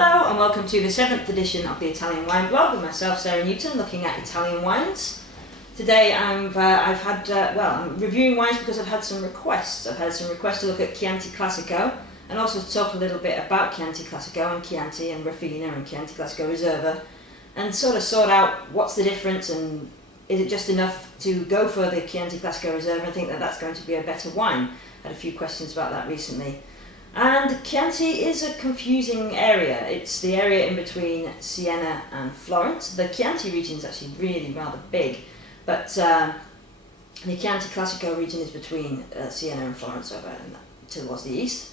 Hello and welcome to the 7th edition of the Italian Wine Blog with myself, Sarah Newton, looking at Italian wines. Today I'm reviewing wines because I've had some requests. I've had some requests to look at Chianti Classico and also to talk a little bit about Chianti Classico and Chianti and Rafina and Chianti Classico Reserva and sort of sort out what's the difference and is it just enough to go for the Chianti Classico Reserva and think that that's going to be a better wine. I had a few questions about that recently. And Chianti is a confusing area. It's the area in between Siena and Florence. The Chianti region is actually really rather big, but the Chianti Classico region is between Siena and Florence over towards the east.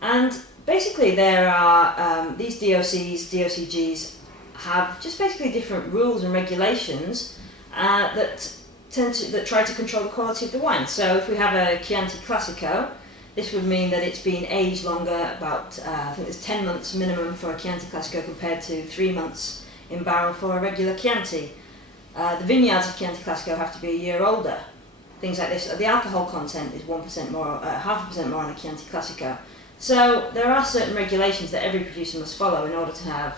And basically there are these DOCs, DOCGs have just basically different rules and regulations that try to control the quality of the wine. So if we have a Chianti Classico, this would mean that it's been aged longer, about I think it's 10 months minimum for a Chianti Classico compared to 3 months in barrel for a regular Chianti. The vineyards of Chianti Classico have to be a year older. Things like this. The alcohol content is 1% more, 0.5% more on a Chianti Classico. So there are certain regulations that every producer must follow in order to have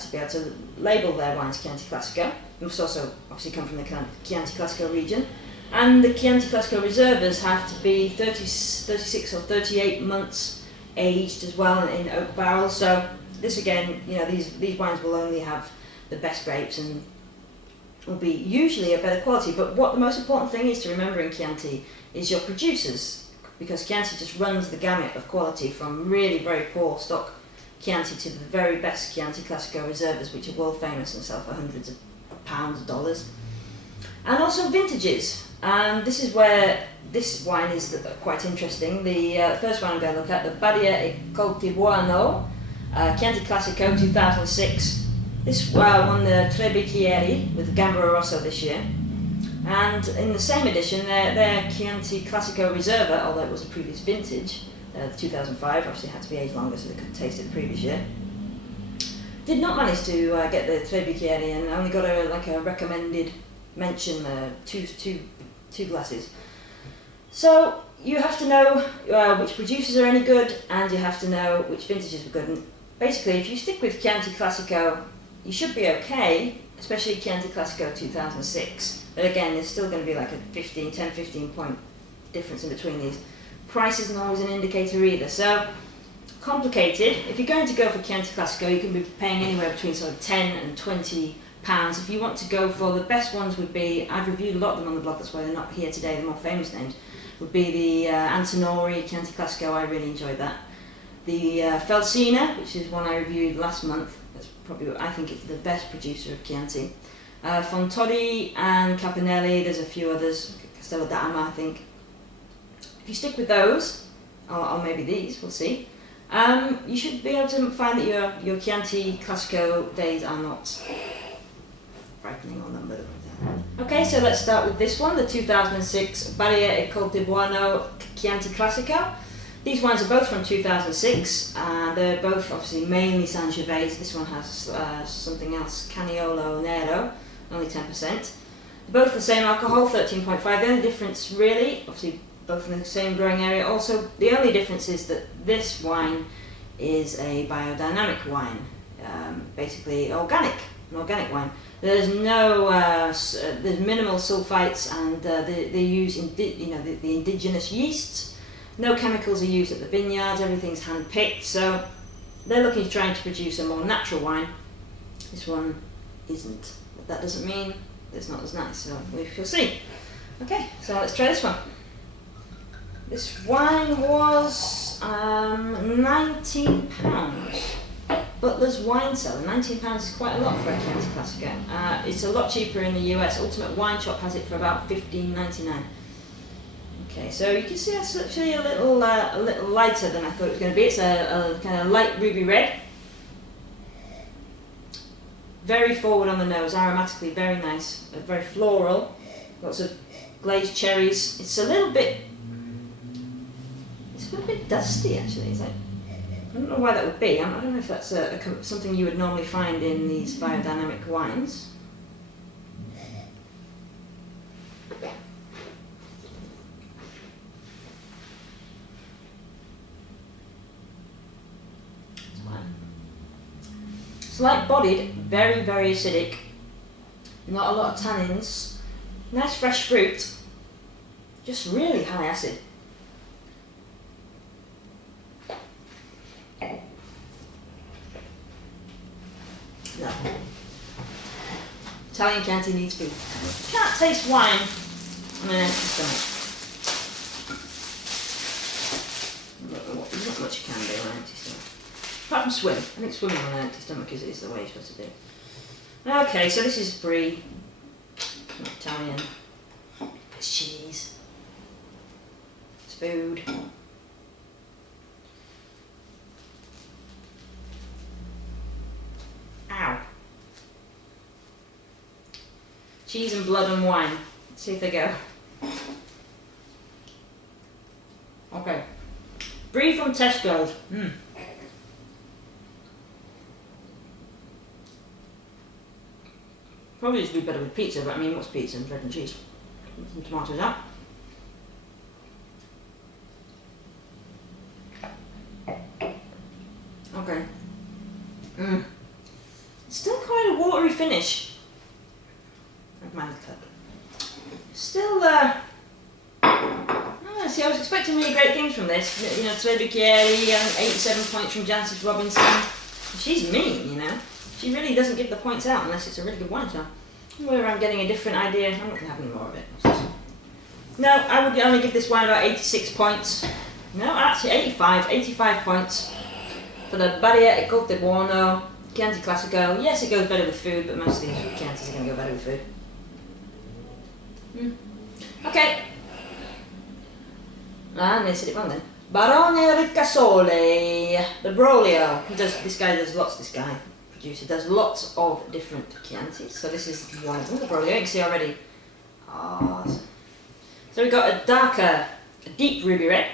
to be able to label their wines Chianti Classico. It must also obviously come from the Chianti Classico region. And the Chianti Classico Reservas have to be 36 or 38 months aged as well in oak barrels. So this again, these wines will only have the best grapes and will be usually a better quality. But what the most important thing is to remember in Chianti is your producers, because Chianti just runs the gamut of quality from really very poor stock Chianti to the very best Chianti Classico Reservas, which are world famous and sell for hundreds of pounds, dollars. And also vintages. This is where this wine is quite interesting. The first one I'm going to look at, the Badia e Coltibuano Chianti Classico 2006. This won the Tre Bicchieri with Gambaro Rosso this year. And in the same edition, their Chianti Classico Reserva, although it was a previous vintage, 2005, obviously had to be aged longer so they couldn't taste it the previous year, did not manage to get the Tre Bicchieri and only got a recommended mention, two glasses. So you have to know which producers are any good, and you have to know which vintages are good. And basically, if you stick with Chianti Classico, you should be okay, especially Chianti Classico 2006. But again, there's still going to be like a 10-15 point difference in between these. Price isn't always an indicator either. So complicated. If you're going to go for Chianti Classico, you can be paying anywhere between sort of 10 and 20 pounds. If you want to go for the best ones, would be, I've reviewed a lot of them on the blog, that's why they're not here today, the more famous names, would be the Antinori Chianti Classico. I really enjoyed that. The Felsina, which is one I reviewed last month, that's probably, I think it's the best producer of Chianti. Fontodi and Capinelli, there's a few others, Castello d'Ama I think. If you stick with those, or maybe these, we'll see, you should be able to find that your Chianti Classico days are not frightening or numbered. Okay, so let's start with this one, the 2006 Badia e Coltibuano Chianti Classico. These wines are both from 2006. They're both obviously mainly Sangiovese. This one has something else, Caniolo Nero, only 10%. Both the same alcohol, 13.5. The only difference really, obviously both in the same growing area. Also, the only difference is that this wine is a biodynamic wine, basically an organic wine. There's no, there's minimal sulfites, and they use the indigenous yeasts. No chemicals are used at the vineyards. Everything's hand picked. So they're trying to produce a more natural wine. This one isn't. But that doesn't mean it's not as nice. So we shall see. Okay, so let's try this one. This wine was £19. Butler's Wine Cellar. £19 is quite a lot for a Chianti Classico. It's a lot cheaper in the US. Ultimate Wine Shop has it for about $15.99. Okay, so you can see that's actually a little lighter than I thought it was going to be. It's a kind of light ruby red. Very forward on the nose, aromatically very nice, very floral. Lots of glazed cherries. It's a little bit dusty actually. It's like, I don't know why that would be. I don't know if that's something you would normally find in these biodynamic wines. It's light bodied, very, very acidic. Not a lot of tannins. Nice fresh fruit. Just really high acid. No. Italian Chianti needs food. You can't taste wine on an empty stomach. There's not much you can do on an empty stomach. Apart from swim. I think swimming on an empty stomach is the way you're supposed to do it. Okay, so this is brie. Not Italian. It's cheese. It's food. Ow. Cheese and blood and wine. Let's see if they go. Okay. Brie from Tesco's. Probably used to be better with pizza, but I mean, what's pizza and bread and cheese? Put some tomatoes out. Okay. Still quite a watery finish. Like my cup. Still, see, I was expecting really great things from this. You know, Tre Bicchieri, 87 points from Jancis Robinson. She's mean, you know. She really doesn't give the points out unless it's a really good wine, so whether I'm getting a different idea, I'm not going to have any more of it. No, I would only give this wine about 86 points. No, actually 85 points for the Barriere e Cote Buono Chianti Classico. Yes, it goes better with food, but most of these Chiantis are going to go better with food. Okay. And they said it wrong then. Barone Ricasoli, the Brolio. This guy does lots of different Chiantis. So this is one of them, the Brolio. You can see already. So we've got a deep ruby red.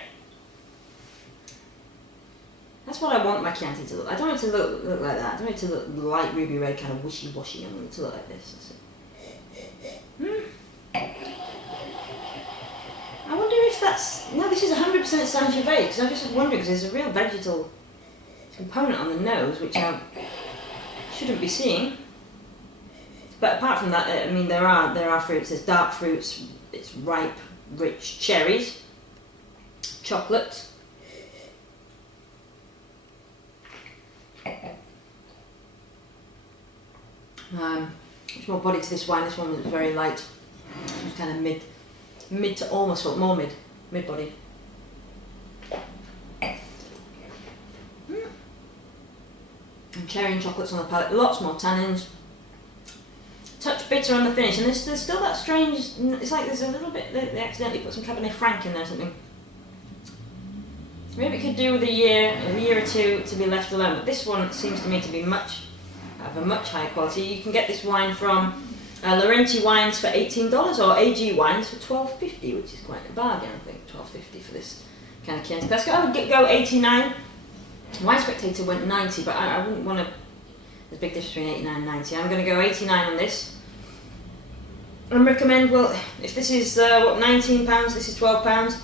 That's what I want my Chianti to look. I don't want it to look like that. I don't want it to look light ruby red, kind of wishy-washy. I want it to look like this. I wonder if that's... No, this is 100% Sangiovese, because I'm just wondering, because there's a real vegetal component on the nose, which I shouldn't be seeing. But apart from that, I mean, there are fruits. There's dark fruits. It's ripe, rich cherries, chocolate. Much more body to this wine. This one was very light. It was kind of mid to almost more mid body. And cherry and chocolates on the palate. Lots more tannins. Touch bitter on the finish, and there's still that strange. It's like there's a little bit. They accidentally put some Cabernet Franc in there or something. Maybe it could do with a year or two to be left alone. But this one seems to me to be of a much higher quality. You can get this wine from Laurenti Wines for $18 or AG Wines for $12.50, which is quite a bargain. I think $12.50 for this kind of Chianti Classico. I would go 89. Wine Spectator went 90, but I wouldn't want to. There's a big difference between 89 and 90. I'm going to go 89 on this. And recommend, well, if this is £19, this is £12.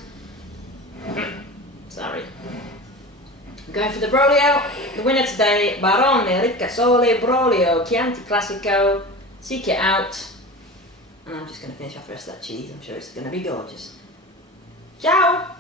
Sorry. I'm going for the Brolio. The winner today, Barone Ricasoli Brolio Chianti Classico. Seek it out. And I'm just going to finish off the rest of that cheese. I'm sure it's going to be gorgeous. Ciao!